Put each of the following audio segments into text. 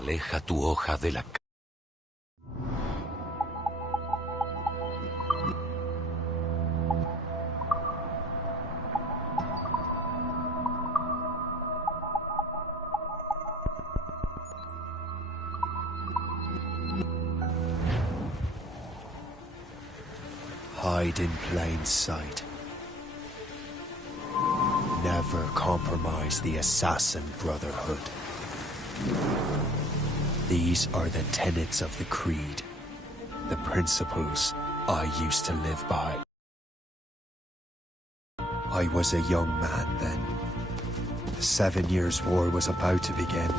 Aleja tu hoja de la... Hide in plain sight. Never compromise the Assassin Brotherhood. These are the tenets of the Creed, the principles I used to live by. I was a young man then. The 7 Years' War was about to begin.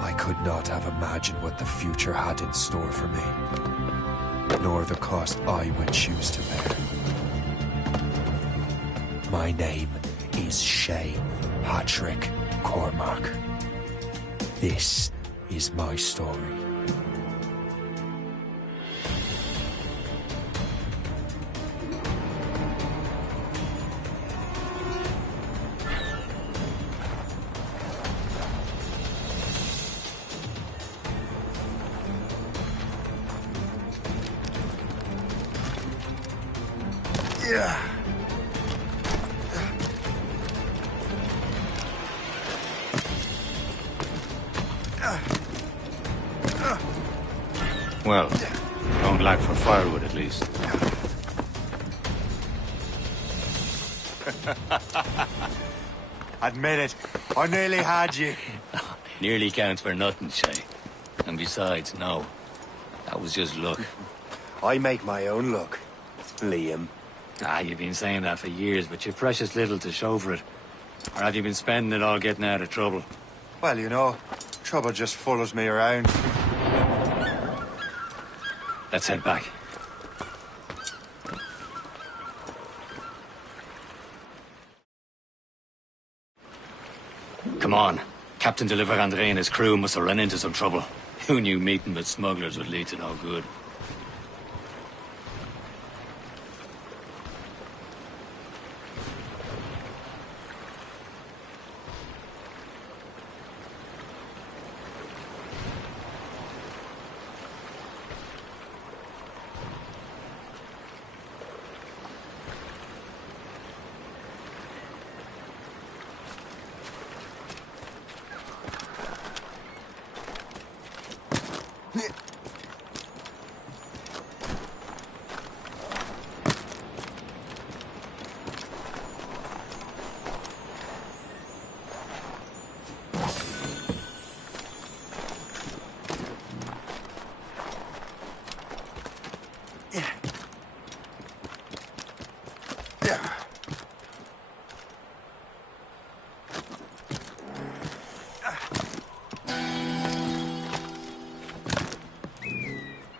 I could not have imagined what the future had in store for me, nor the cost I would choose to bear. My name is Shay Patrick Cormac. This is my story. Yeah. Well, don't lack for firewood at least. Admit it, I nearly had you. Nearly counts for nothing, Shay. And besides, no. That was just luck. I make my own luck, Liam. You've been saying that for years, but you've precious little to show for it. Or have you been spending it all getting out of trouble? Well, you know, trouble just follows me around. Let's head back. Come on. Captain de Andre and his crew must have run into some trouble. Who knew meeting with smugglers would lead to no good?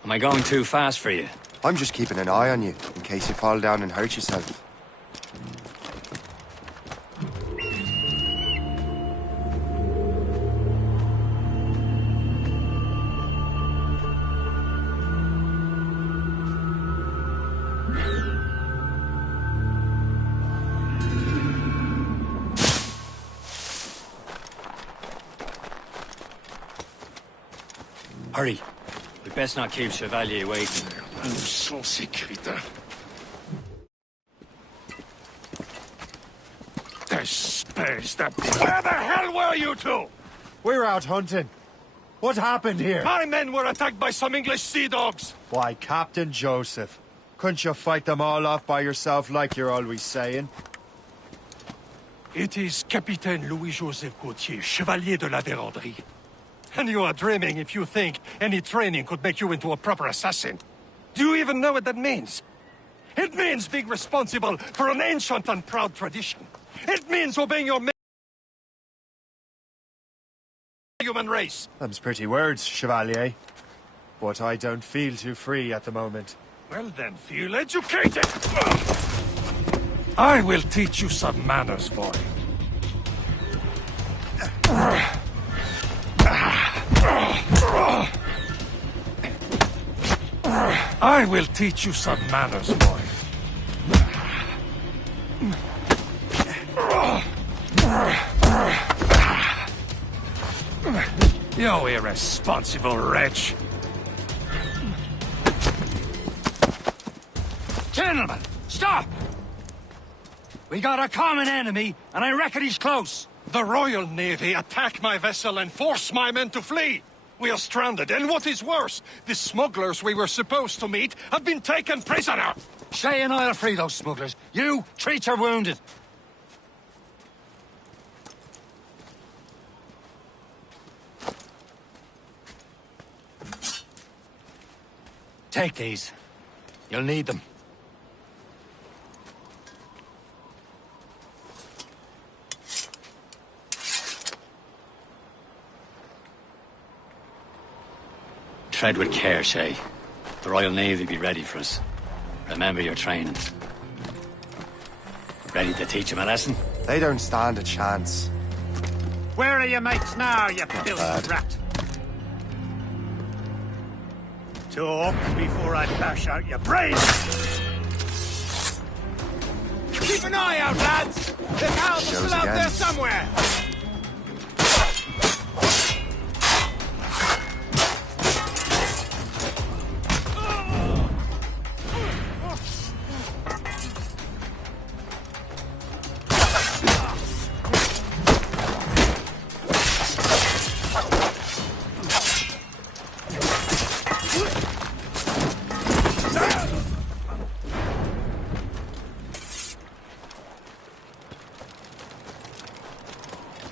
Am I going too fast for you? I'm just keeping an eye on you, in case you fall down and hurt yourself. Hurry. We best not keep Chevalier waiting. Nous sommes sécuritaires. Space that... Where the hell were you two? We're out hunting. What happened here? My men were attacked by some English sea dogs. Why, Captain Joseph. Couldn't you fight them all off by yourself like you're always saying? It is Capitaine Louis-Joseph Gauthier, Chevalier de la Vérendrye. And you are dreaming if you think any training could make you into a proper assassin. Do you even know what that means? It means being responsible for an ancient and proud tradition. It means obeying your human race. Them's pretty words, Chevalier. But I don't feel too free at the moment. Well then, feel educated. I will teach you some manners, boy. I will teach you some manners, boy. You irresponsible wretch. Gentlemen, stop! We got a common enemy, and I reckon he's close. The Royal Navy attack my vessel and force my men to flee. We are stranded, and what is worse, the smugglers we were supposed to meet have been taken prisoner. Shay and I'll free those smugglers. You, treat your wounded. Take these. You'll need them. Tread with care, Shay. The Royal Navy be ready for us. Remember your training. Ready to teach them a lesson? They don't stand a chance. Where are your mates now, you filthy rat? Talk before I bash out your brains! Keep an eye out, lads! There's help still out there somewhere!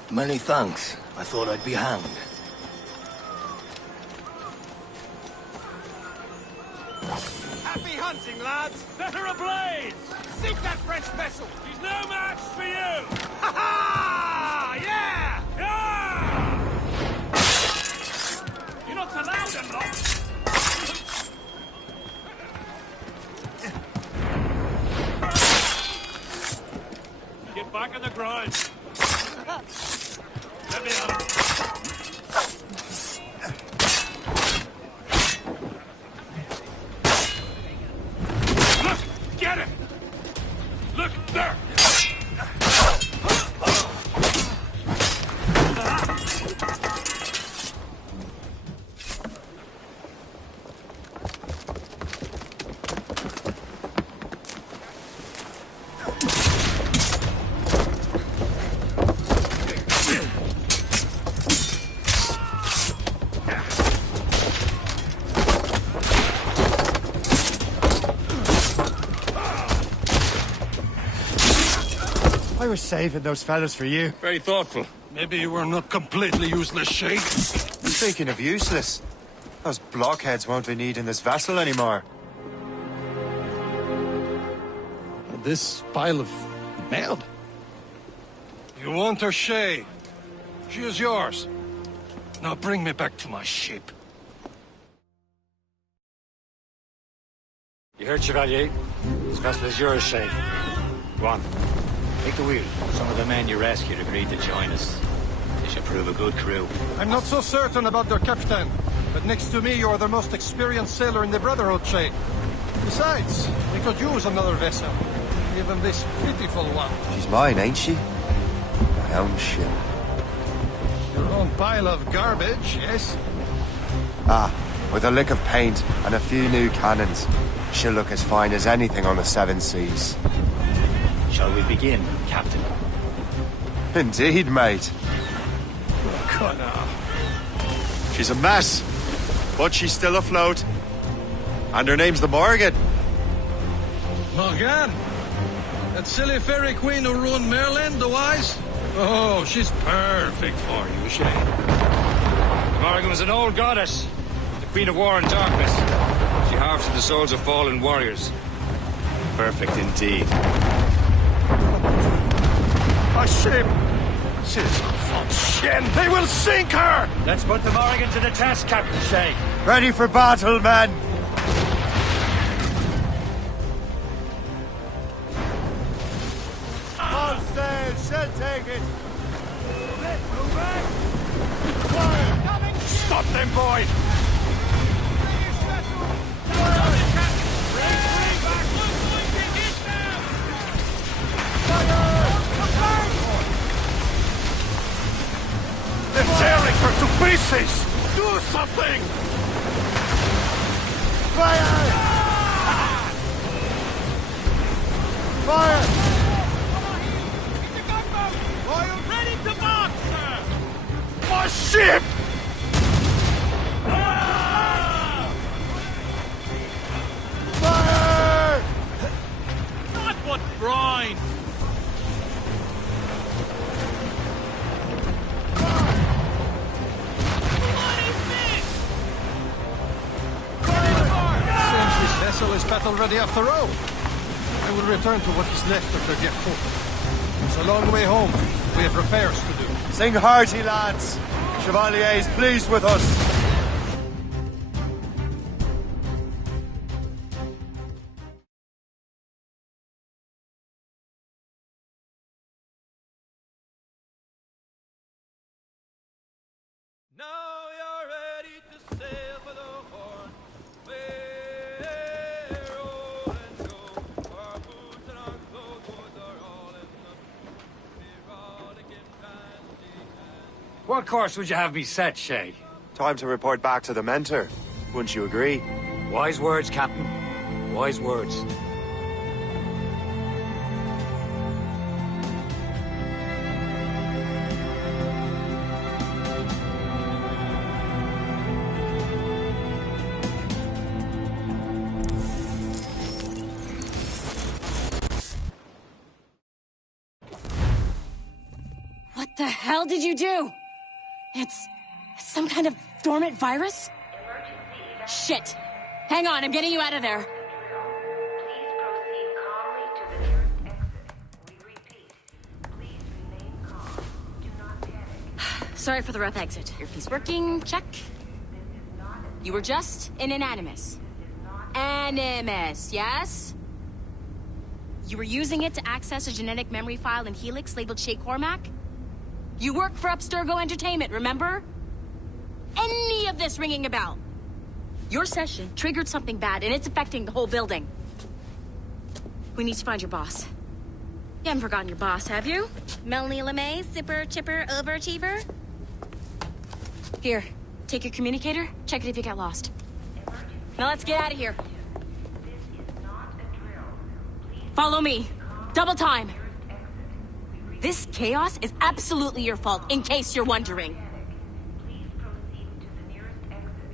Many thanks. I thought I'd be hanged. Happy hunting, lads! Set her ablaze! Sink that French vessel! She's no match for you! Ha ha! Yeah! Yeah! You're not allowed them, lot! Get back on the grind! Let me out! Get it! Look, there! I was saving those fellas for you. Very thoughtful. Maybe you were not completely useless, Shay. Speaking of useless, those blockheads won't be needing this vessel anymore. This pile of mud. You want her, Shay? She is yours. Now bring me back to my ship. You heard, Chevalier? This vessel is yours, Shay. Go on. Take the wheel. Some of the men you rescued agreed to join us. They should prove a good crew. I'm not so certain about their captain, but next to me you are the most experienced sailor in the Brotherhood, Shay. Besides, we could use another vessel. Even this pitiful one. She's mine, ain't she? My own ship. Your own pile of garbage, yes? Ah, with a lick of paint and a few new cannons, she'll look as fine as anything on the seven seas. Shall we begin, Captain? Indeed, mate. Connor. She's a mess, but she's still afloat. And her name's the Morgan. Morgan? That silly fairy queen who ruined Merlin, the wise? Oh, she's perfect for you, Shay. Morgan was an old goddess, the Queen of War and Darkness. She harvested the souls of fallen warriors. Perfect indeed. A ship! Citizen von Shen! They will sink her! Let's put the Morgan to the test, Captain Shay. Ready for battle, men! All sail, she'll take it! Stop them, boy! They're tearing her to pieces! Do something! Fire! Fire! It's a gunboat! Oil ready to mark, sir! My ship! Fire! Not what brine! What is this? Seems this vessel is battle ready after all. I will return to what is left of the depot. It's a long way home. We have repairs to do. Sing hearty, lads. Chevalier is pleased with us. Now you're ready to sail for the Horn. We're rolling go. Our boots and our clothes are all in the erotic and dandy. What course would you have me set, Shay? Time to report back to the mentor. Wouldn't you agree? Wise words, Captain. Wise words. What the hell did you do? It's some kind of dormant virus? Shit! Hang on, I'm getting you out of there. Please proceed calmly to the nearest exit. We repeat, please remain calm. Do not panic. Sorry for the rough exit. Earpiece working, check. You were just in an animus. Animus, yes? You were using it to access a genetic memory file in Helix labeled Shay Cormac? You work for Abstergo Entertainment, remember? Any of this ringing a bell? Your session triggered something bad, and it's affecting the whole building. We need to find your boss. You haven't forgotten your boss, have you? Melanie LeMay, zipper, chipper, overachiever? Here, take your communicator, check it if you get lost. Now let's get out of here. This is not a drill. Please Follow me. Double time. nearest exit. This chaos is absolutely your fault, in case you're wondering. Please proceed to the nearest exit.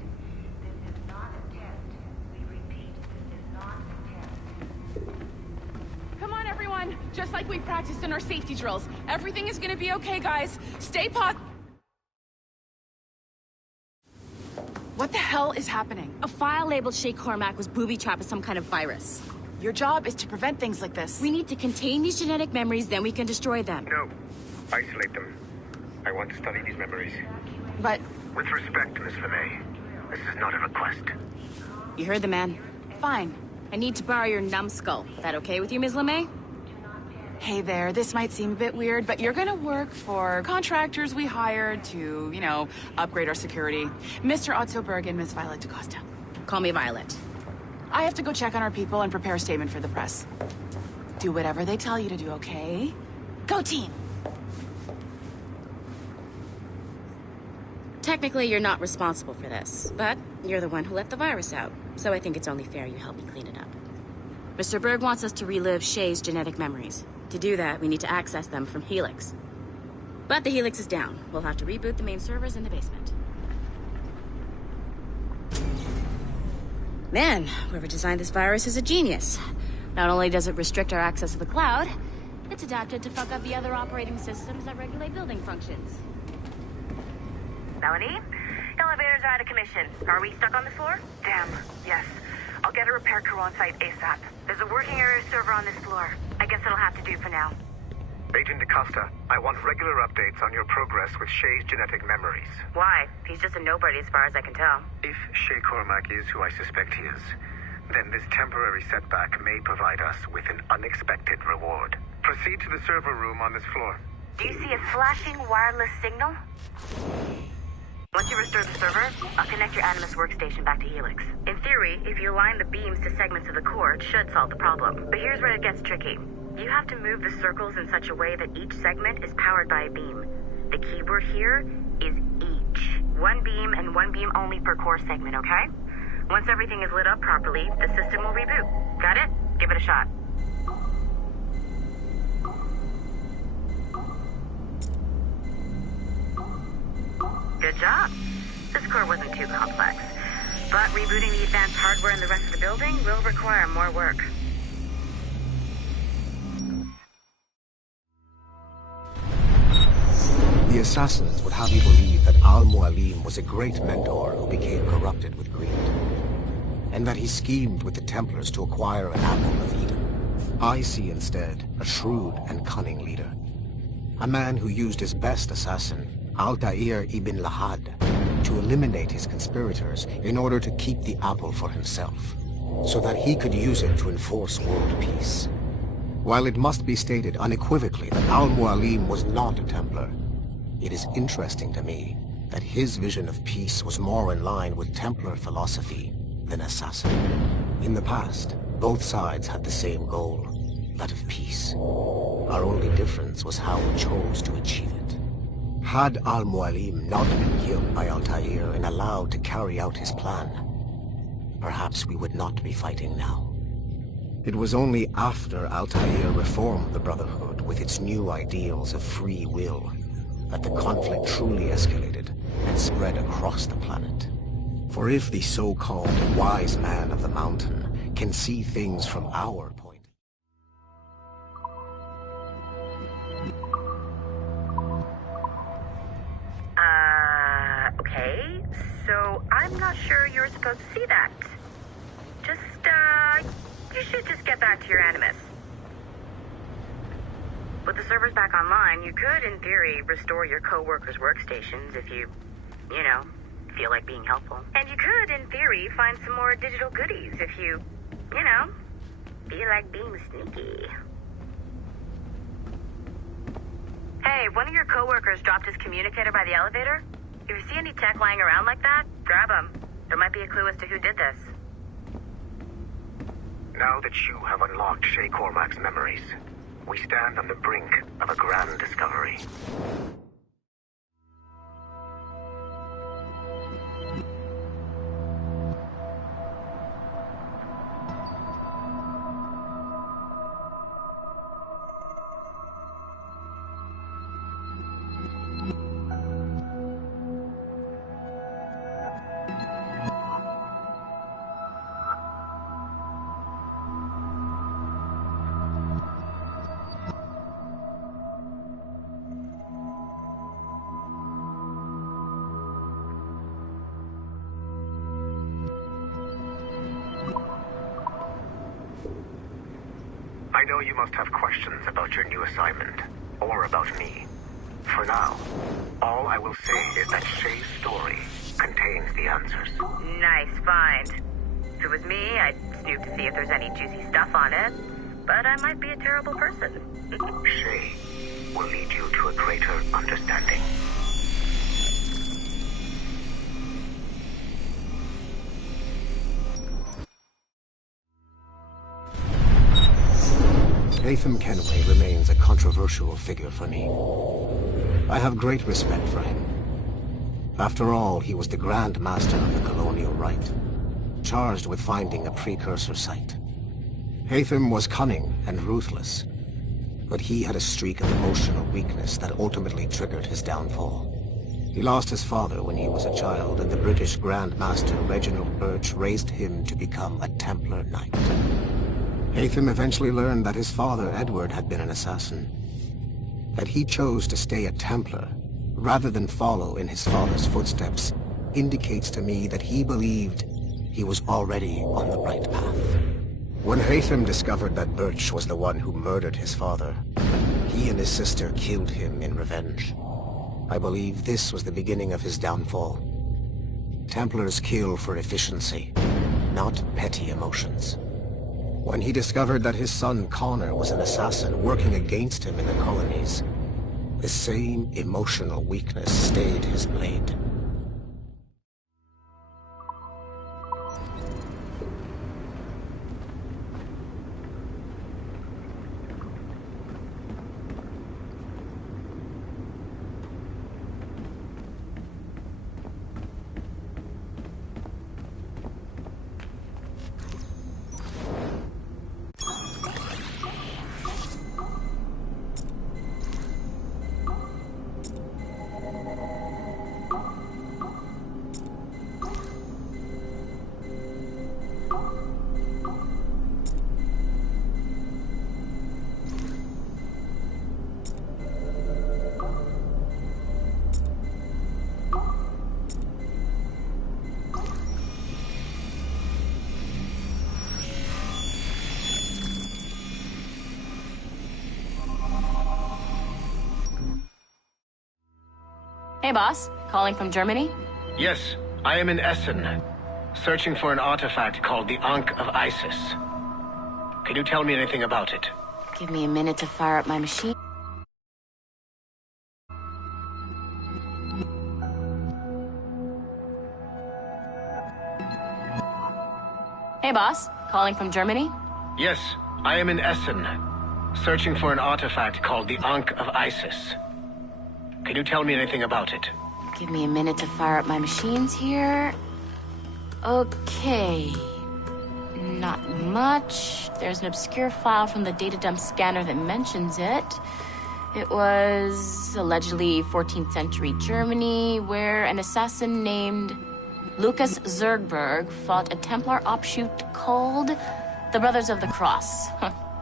This is not a test. We repeat, this is not a test. Come on, everyone. Just like we practiced in our safety drills. Everything is gonna be okay, guys. Stay positive. What the hell is happening? A file labeled Shay Cormac was booby-trapped with some kind of virus. Your job is to prevent things like this. We need to contain these genetic memories, then we can destroy them. No. Isolate them. I want to study these memories. But With respect, Miss LeMay, this is not a request. You heard the man. fine. I need to borrow your numbskull. That okay with you, Ms. LeMay? Hey there, this might seem a bit weird, but you're gonna work for contractors we hired to, you know, upgrade our security. Mr. Otto Berg and Miss Violet DaCosta. Call me Violet. I have to go check on our people and prepare a statement for the press. Do whatever they tell you to do, okay? Go team! Technically, you're not responsible for this, but you're the one who let the virus out, so I think it's only fair you help me clean it up. Mr. Berg wants us to relive Shay's genetic memories. To do that, we need to access them from Helix. But the Helix is down. We'll have to reboot the main servers in the basement. Man, whoever designed this virus is a genius. Not only does it restrict our access to the cloud, it's adapted to fuck up the other operating systems that regulate building functions. Melanie? Elevators are out of commission. Are we stuck on the floor? Damn, yes. I'll get a repair crew on site ASAP. There's a working area server on this floor. I guess it'll have to do for now. Agent DaCosta, I want regular updates on your progress with Shay's genetic memories. Why? He's just a nobody as far as I can tell. If Shay Cormac is who I suspect he is, then this temporary setback may provide us with an unexpected reward. Proceed to the server room on this floor. Do you see a flashing wireless signal? Once you restore the server, I'll connect your Animus workstation back to Helix. In theory, if you align the beams to segments of the core, it should solve the problem. But here's where it gets tricky. You have to move the circles in such a way that each segment is powered by a beam. The keyword here is each. One beam and one beam only per core segment, okay? Once everything is lit up properly, the system will reboot. Got it? Give it a shot. Good job. This core wasn't too complex. But rebooting the advanced hardware in the rest of the building will require more work. The assassins would have you believe that Al-Mualim was a great mentor who became corrupted with greed, and that he schemed with the Templars to acquire an apple of Eden. I see instead a shrewd and cunning leader, a man who used his best assassin, Altair ibn Lahad, to eliminate his conspirators in order to keep the apple for himself, so that he could use it to enforce world peace. While it must be stated unequivocally that Al-Mualim was not a Templar, it is interesting to me that his vision of peace was more in line with Templar philosophy than assassin. In the past, both sides had the same goal, that of peace. Our only difference was how we chose to achieve it. Had Al-Mualim not been killed by Altair and allowed to carry out his plan, perhaps we would not be fighting now. It was only after Altair reformed the Brotherhood with its new ideals of free will that the conflict truly escalated and spread across the planet. For if the so-called wise man of the mountain can see things from our point, Okay, so I'm not sure you're supposed to see that. You should just get back to your Animus. With the servers back online, you could, in theory, restore your co-workers' workstations if you feel like being helpful. And you could, in theory, find some more digital goodies if you feel like being sneaky. Hey, one of your co-workers dropped his communicator by the elevator. If you see any tech lying around like that, grab them. There might be a clue as to who did this. Now that you have unlocked Shay Cormac's memories, we stand on the brink of a grand discovery. I know you must have questions about your new assignment, or about me. For now, all I will say is that Shay's story contains the answers. Nice find. If it was me, I'd snoop to see if there's any juicy stuff on it. But I might be a terrible person. Shay will lead you to a greater understanding. Haytham Kenway remains a controversial figure for me. I have great respect for him. After all, he was the Grand Master of the Colonial Rite, charged with finding a precursor site. Haytham was cunning and ruthless, but he had a streak of emotional weakness that ultimately triggered his downfall. He lost his father when he was a child, and the British Grand Master Reginald Birch raised him to become a Templar Knight. Haytham eventually learned that his father, Edward, had been an assassin. That he chose to stay a Templar, rather than follow in his father's footsteps, indicates to me that he believed he was already on the right path. When Haytham discovered that Birch was the one who murdered his father, he and his sister killed him in revenge. I believe this was the beginning of his downfall. Templars kill for efficiency, not petty emotions. When he discovered that his son Connor was an assassin working against him in the colonies, the same emotional weakness stayed his blade. Hey, boss. Calling from Germany? Yes, I am in Essen, searching for an artifact called the Ankh of Isis. Can you tell me anything about it? Give me a minute to fire up my machine. Hey, boss. Calling from Germany? Yes, I am in Essen, searching for an artifact called the Ankh of Isis. Can you tell me anything about it? Give me a minute to fire up my machines here. Okay. Not much. There's an obscure file from the data dump scanner that mentions it. It was allegedly 14th century Germany, where an assassin named Lucas Zergberg fought a Templar offshoot called the Brothers of the Cross.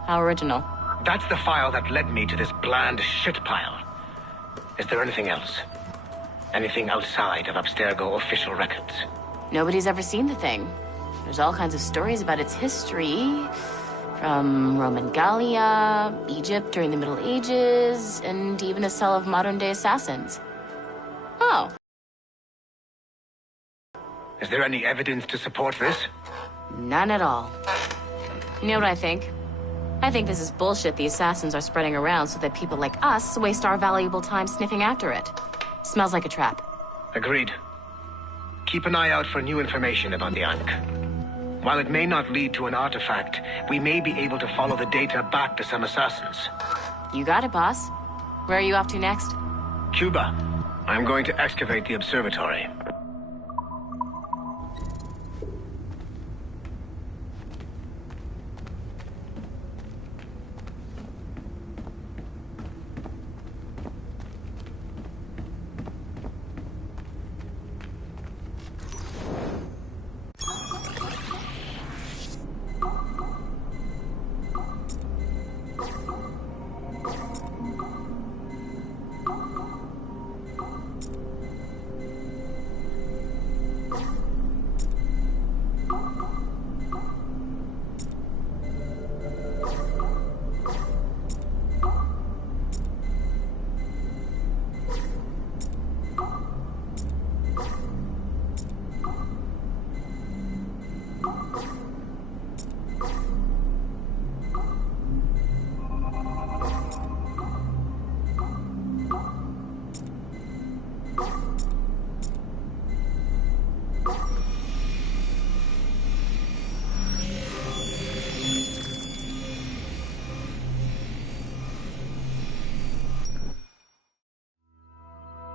How original. That's the file that led me to this bland shit pile. Is there anything else? Anything outside of Abstergo official records? Nobody's ever seen the thing. There's all kinds of stories about its history. From Roman Gallia, Egypt during the Middle Ages, and even a cell of modern-day assassins. Oh. Is there any evidence to support this? None at all. You know what I think? I think this is bullshit the assassins are spreading around so that people like us waste our valuable time sniffing after it. Smells like a trap. Agreed. Keep an eye out for new information about the Ankh. While it may not lead to an artifact, we may be able to follow the data back to some assassins. You got it, boss. Where are you off to next? Cuba. I'm going to excavate the observatory.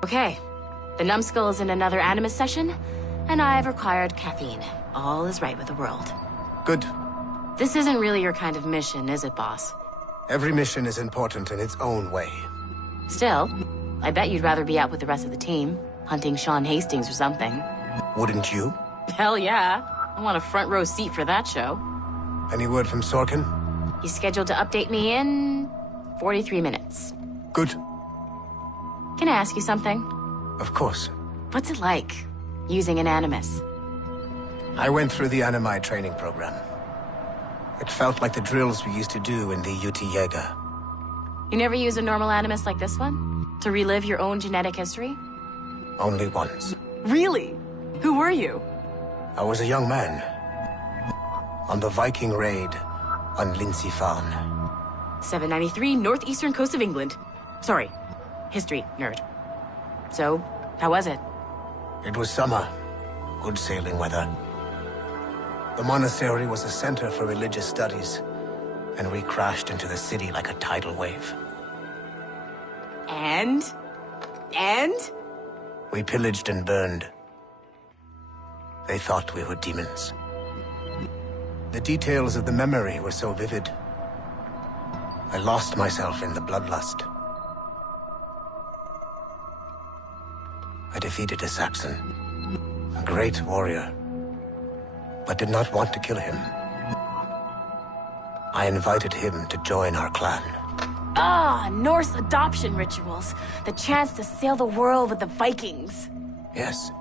Okay. The numbskull is in another Animus session, and I've required caffeine. All is right with the world. Good. This isn't really your kind of mission, is it, boss? Every mission is important in its own way. Still, I bet you'd rather be out with the rest of the team, hunting Sean Hastings or something. Wouldn't you? Hell yeah. I want a front row seat for that show. Any word from Sorkin? He's scheduled to update me in 43 minutes. Good. Can I ask you something? Of course. What's it like, using an Animus? I went through the Animi training program. It felt like the drills we used to do in the UT Jaeger. You never use a normal Animus like this one? To relive your own genetic history? Only once. Really? Who were you? I was a young man. On the Viking raid on Lindsey Farm. 793, northeastern coast of England. Sorry, history nerd. So, how was it? It was summer. Good sailing weather. The monastery was a center for religious studies, and we crashed into the city like a tidal wave. And? We pillaged and burned. They thought we were demons. The details of the memory were so vivid. I lost myself in the bloodlust. I defeated a Saxon, a great warrior, but did not want to kill him. I invited him to join our clan. Ah, Norse adoption rituals. The chance to sail the world with the Vikings. Yes.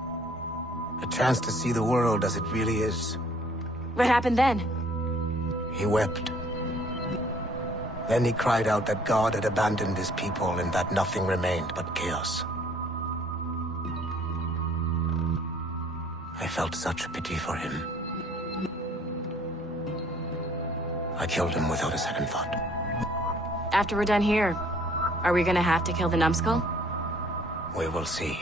A chance to see the world as it really is. What happened then? He wept. Then he cried out that God had abandoned his people and that nothing remained but chaos. I felt such pity for him. I killed him without a second thought. After we're done here, are we gonna have to kill the numbskull? We will see.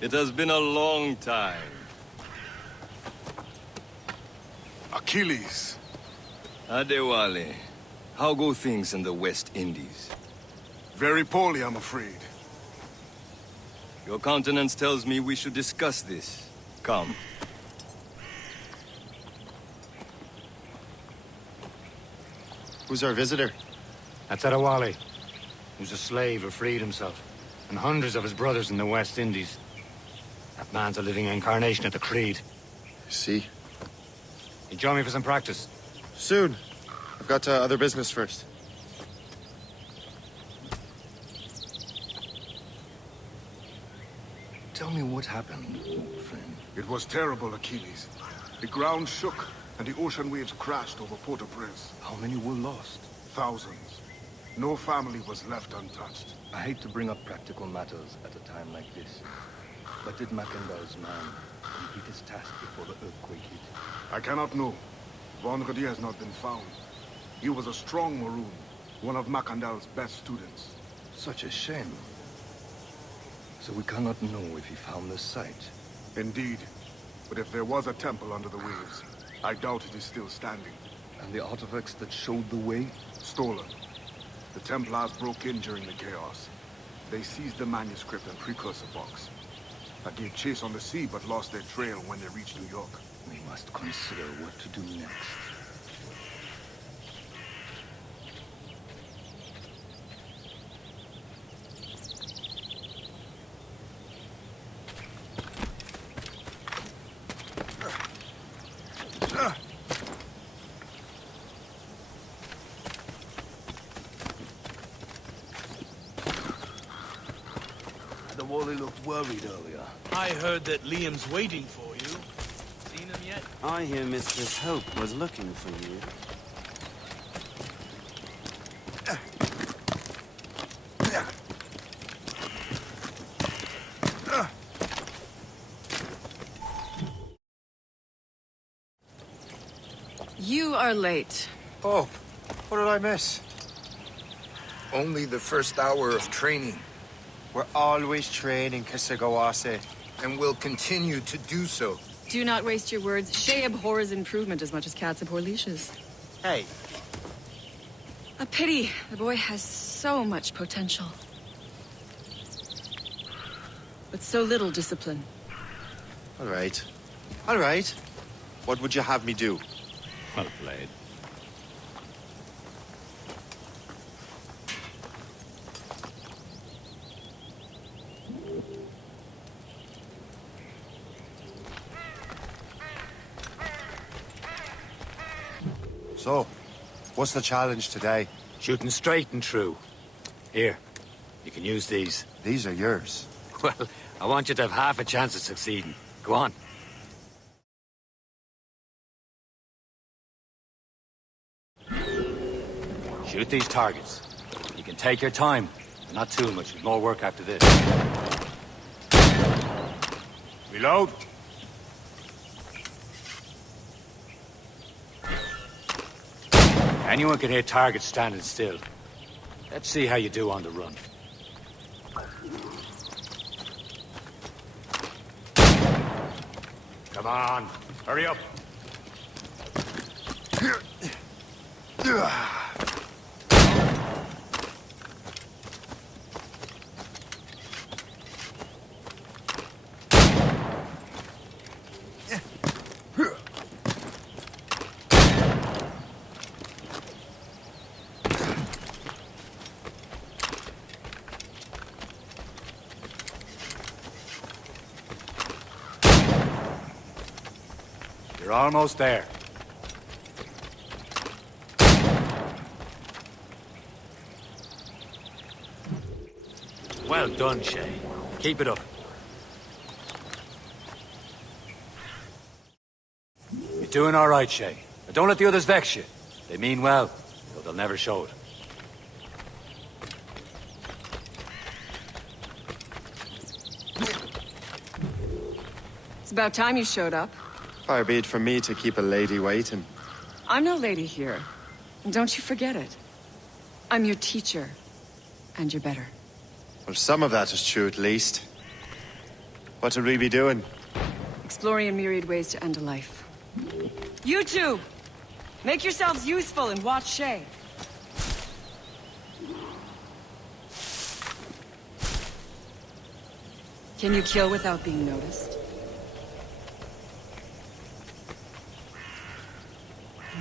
It has been a long time. Achilles. Adewale, how go things in the West Indies? Very poorly, I'm afraid. Your countenance tells me we should discuss this. Come. Who's our visitor? That's Adewale, who's a slave who freed himself, and hundreds of his brothers in the West Indies. That man's a living incarnation of the Creed. See? You join me for some practice? Soon. I've got other business first. Tell me what happened, old friend. It was terrible, Achilles. The ground shook, and the ocean waves crashed over Port-au-Prince. How many were lost? Thousands. No family was left untouched. I hate to bring up practical matters at a time like this. But did Macandal's man complete his task before the earthquake hit? I cannot know. Vendredi has not been found. He was a strong Maroon, one of Macandal's best students. Such a shame. So we cannot know if he found the site. Indeed. But if there was a temple under the waves, I doubt it is still standing. And the artifacts that showed the way? Stolen. The Templars broke in during the chaos. They seized the manuscript and precursor box. I gave chase on the sea, but lost their trail when they reached New York. We must consider what to do next. Wally looked worried earlier. I heard that Liam's waiting for you. Seen him yet? I hear Mistress Hope was looking for you. You are late. Oh, what did I miss? Only the first hour of training. We're always training, Kisagawase. And will continue to do so. Do not waste your words. Shay abhors improvement as much as cats abhor leashes. Hey. A pity. The boy has so much potential. But so little discipline. All right. All right. What would you have me do? Well played. So, what's the challenge today? Shooting straight and true. Here, you can use these. These are yours. Well, I want you to have half a chance of succeeding. Go on. Shoot these targets. You can take your time, but not too much. There's more work after this. Reload. Anyone can hit targets standing still. Let's see how you do on the run. Come on, hurry up. You're almost there. Well done, Shay. Keep it up. You're doing all right, Shay. But don't let the others vex you. They mean well, though they'll never show it. It's about time you showed up. Far be it from me to keep a lady waiting. I'm no lady here. And don't you forget it. I'm your teacher. And you're better. Well, some of that is true at least. What would we be doing? Exploring a myriad ways to end a life. You two! Make yourselves useful and watch Shay. Can you kill without being noticed?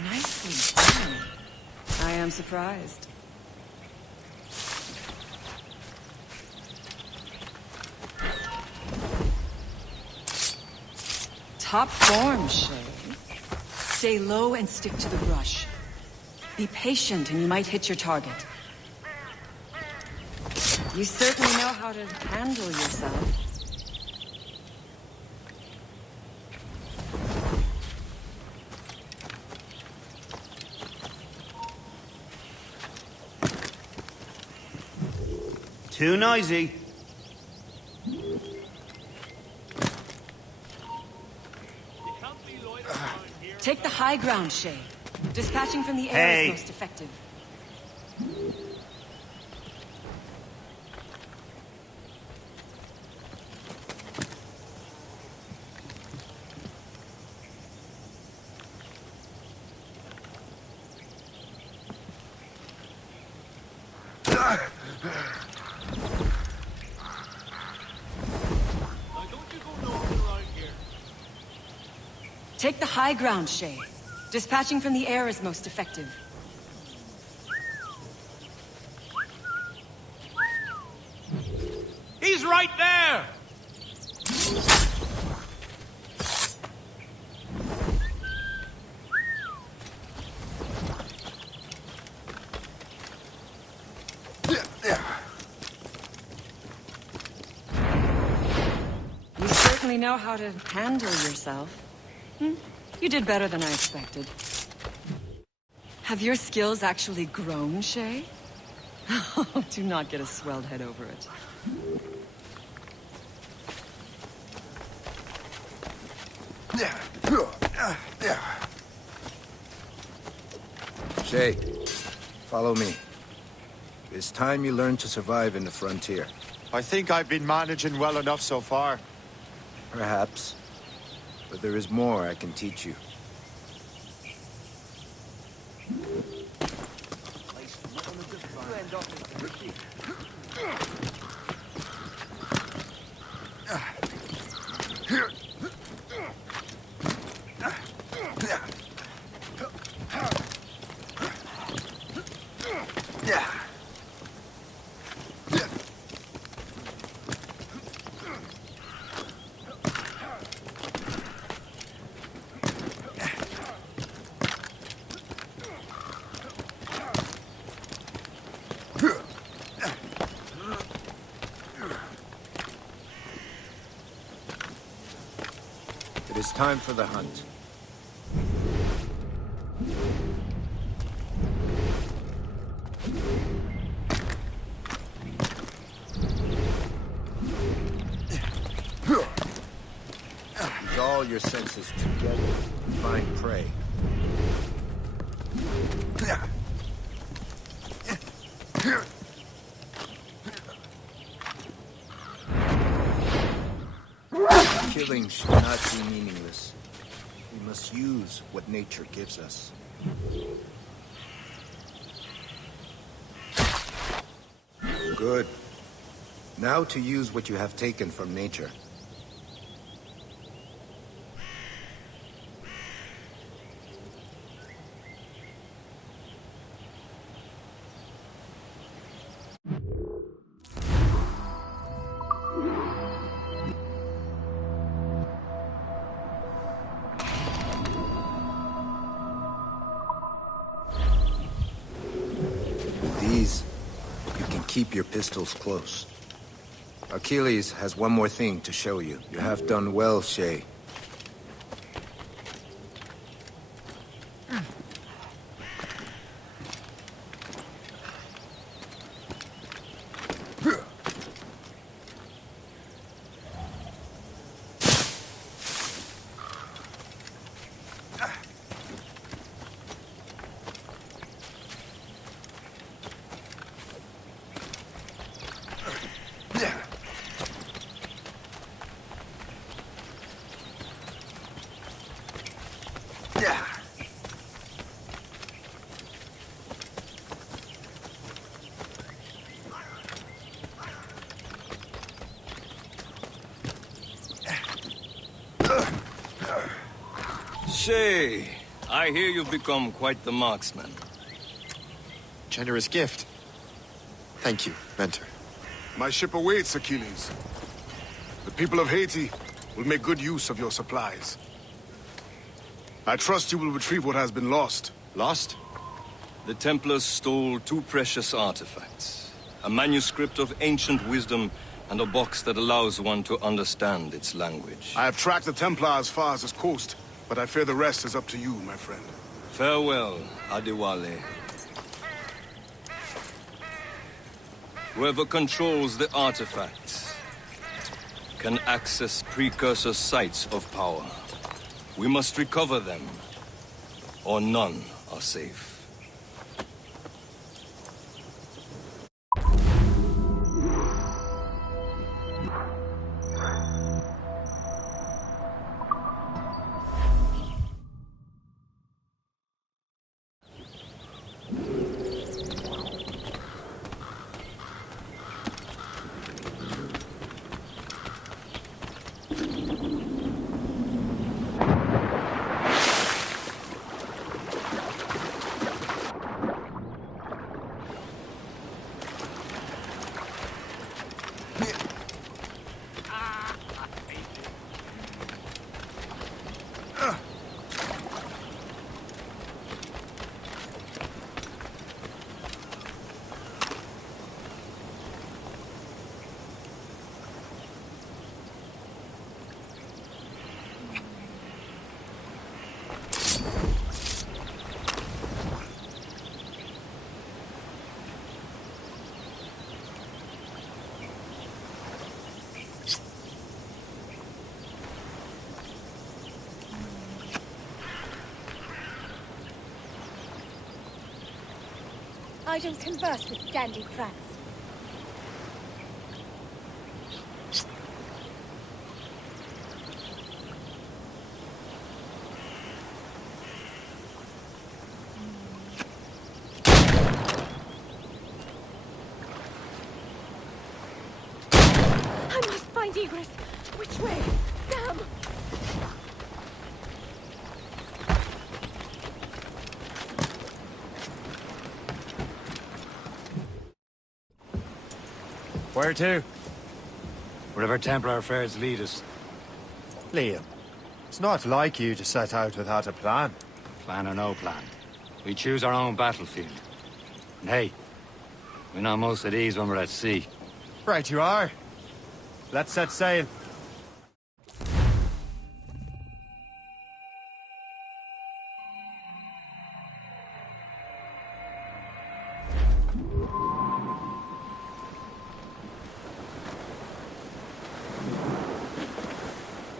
Nicely done. I am surprised. Top form, Shay. Stay low and stick to the brush. Be patient and you might hit your target. You certainly know how to handle yourself. Too noisy. Take the high ground, Shay. Dispatching from the air is most effective. Take the high ground, Shay. Dispatching from the air is most effective. He's right there! You certainly know how to handle yourself. You did better than I expected. Have your skills actually grown, Shay? Do not get a swelled head over it. Shay, follow me. It's time you learn to survive in the frontier. I think I've been managing well enough so far. Perhaps. But there is more I can teach you. It is time for the hunt. all your senses together to find prey. Killing should not be meaningless. We must use what nature gives us. Good. Now to use what you have taken from nature. These, you can keep your pistols close. Achilles has one more thing to show you. You have done well, Shay. Shay, I hear you've become quite the marksman. Generous gift. Thank you, Mentor. My ship awaits, Achilles. The people of Haiti will make good use of your supplies. I trust you will retrieve what has been lost. Lost? The Templars stole 2 precious artifacts. A manuscript of ancient wisdom and a box that allows one to understand its language. I have tracked the Templar as far as this coast, but I fear the rest is up to you, my friend. Farewell, Adewale. Whoever controls the artifacts can access precursor sites of power. We must recover them, or none are safe. I don't converse with dandy prats. I must find egress. Which way? Damn! Where to? Wherever Templar affairs lead us. Liam, it's not like you to set out without a plan. Plan or no plan. We choose our own battlefield. And hey, we're not most at ease when we're at sea. Right you are. Let's set sail.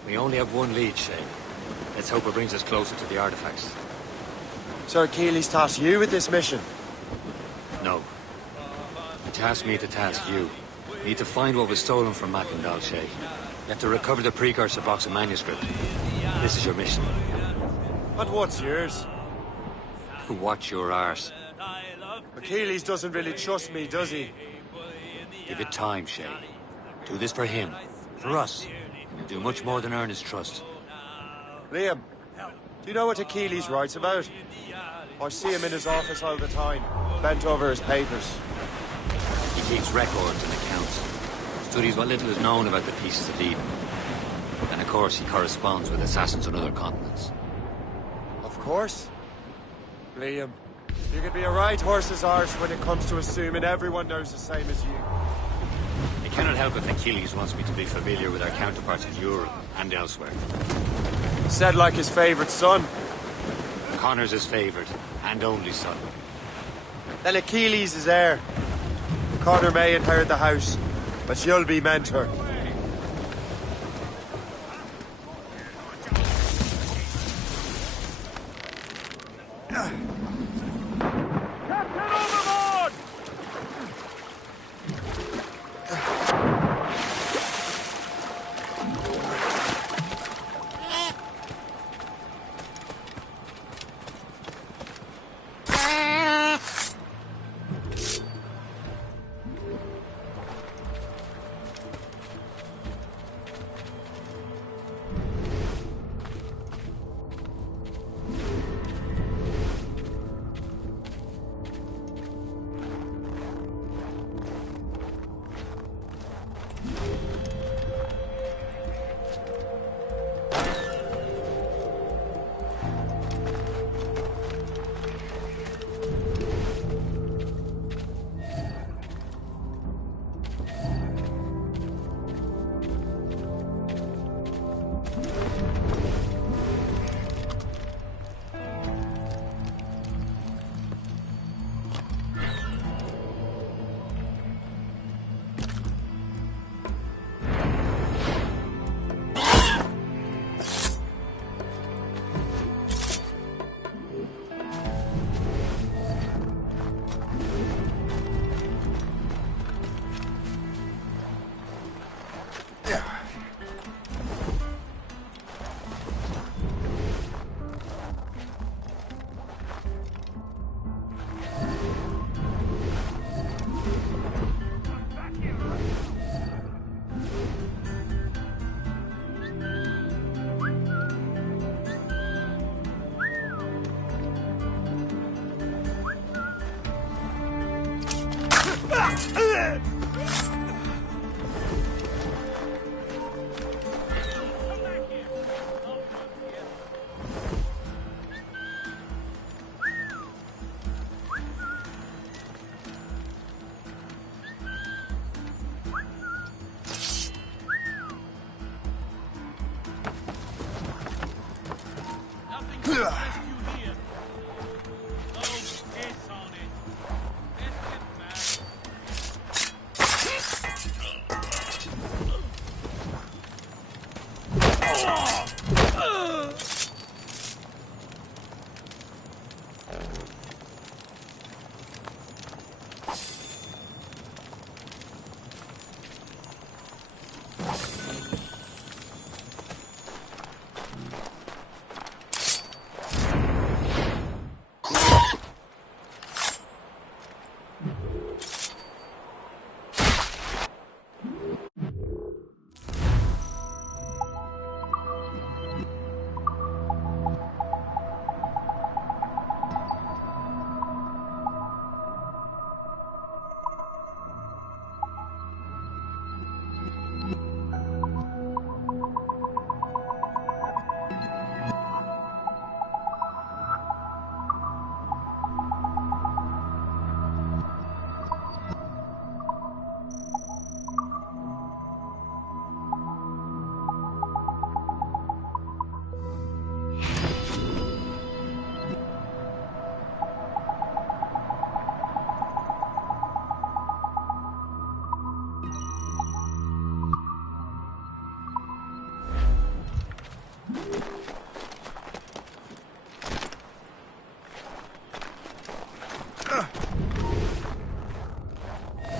We We only have one lead, Shay. Let's hope it brings us closer to the artifacts. Sir Achilles tasked you with this mission? No. He tasked me to task you. We need to find what was stolen from Mackandal, Shay. You have to recover the precursor box of manuscript. This is your mission. And what's yours? Watch your arse. Achilles doesn't really trust me, does he? Give it time, Shay. Do this for him. For us. You'll do much more than earn his trust. Liam, do you know what Achilles writes about? I see him in his office all the time, bent over his papers. He keeps records and accounts. Studies what little is known about the pieces of Eden. And of course, he corresponds with assassins on other continents. Of course. Liam, you could be a right horse's arse when it comes to assuming everyone knows the same as you. I cannot help if Achilles wants me to be familiar with our counterparts in Europe and elsewhere. Said like his favorite son. Connor's his favorite and only son. Then Achilles is heir. Connor may inherit the house, but you'll be mentor.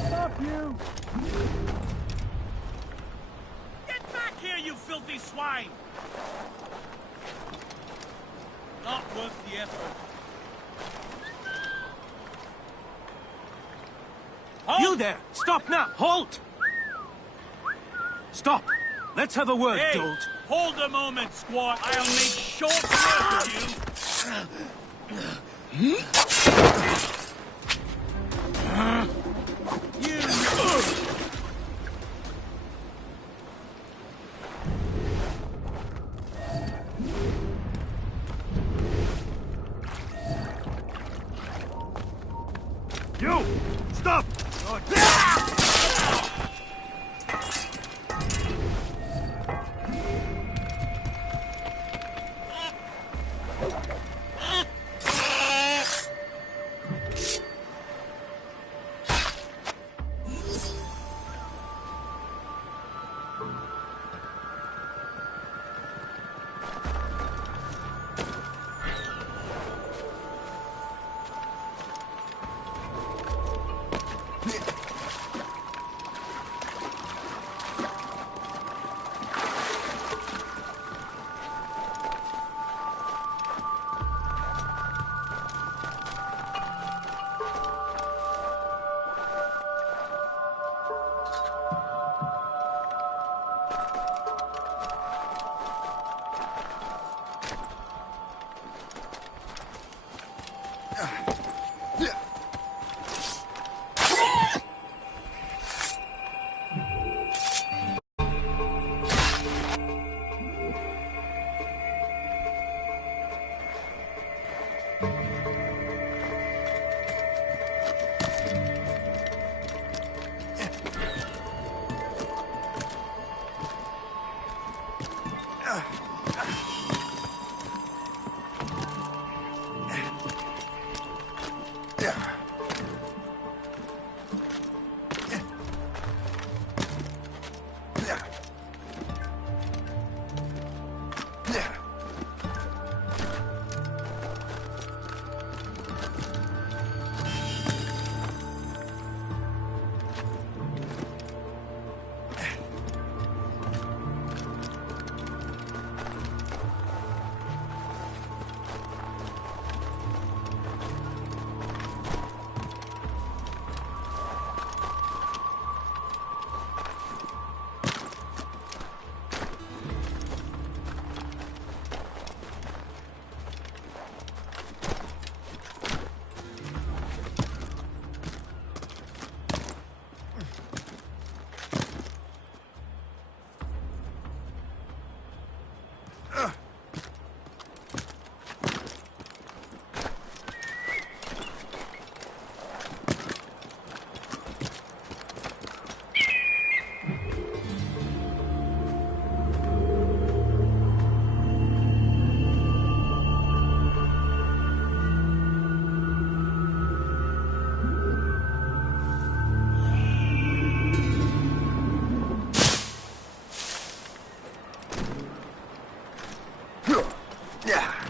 Stop you! Get back here, you filthy swine! Not worth the effort. Halt! You there! Stop now! Halt! Stop! Let's have a word, hey, dolt. Hold a moment, squaw. I'll make short work of you. You! Stop! Yeah.